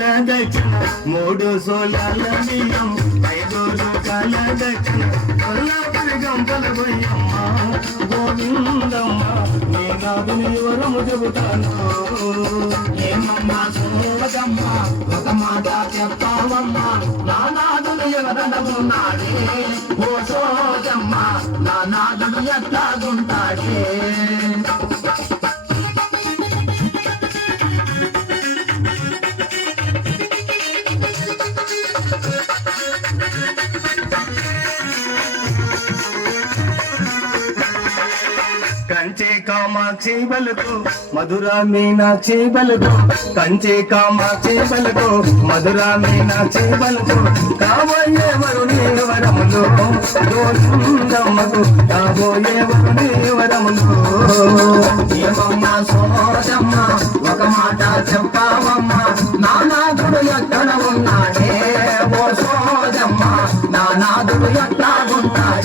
దక్షిణ మూడు సోలాల బియ్యం 5 రకాల దక్షిణ కొల్లాపురి గంపల బొయ్యమ్మ గోవిందమ్మ నీ నాదుని వివరము చెబుతాను. ఏమమ్మా సోదమ్మ ఒక మాట చెప్పావమ్మ నా నాదుడు ఎవరనుకున్నాడే ఓ సోదమ్మ నా నాదుడు ఎట్లాగుంటాడే. కంచి కామాక్షి బలకు మధుర మీనాక్షి బలకు కంచి కామాక్షి బలకు మధుర మీనాక్షి బలకు కాబోయే వరుణి వరములు గోవిందమ్మకు కాబోయే వరుణి వరములు. ఏమమ్మా సోదమ్మ ఒక మాట చెప్పావమ్మ నా నాదుడు ఎక్కడ ఉన్నాడే ఓ సోదమ్మ నా నాదుడు ఎట్లాగుంటాడే.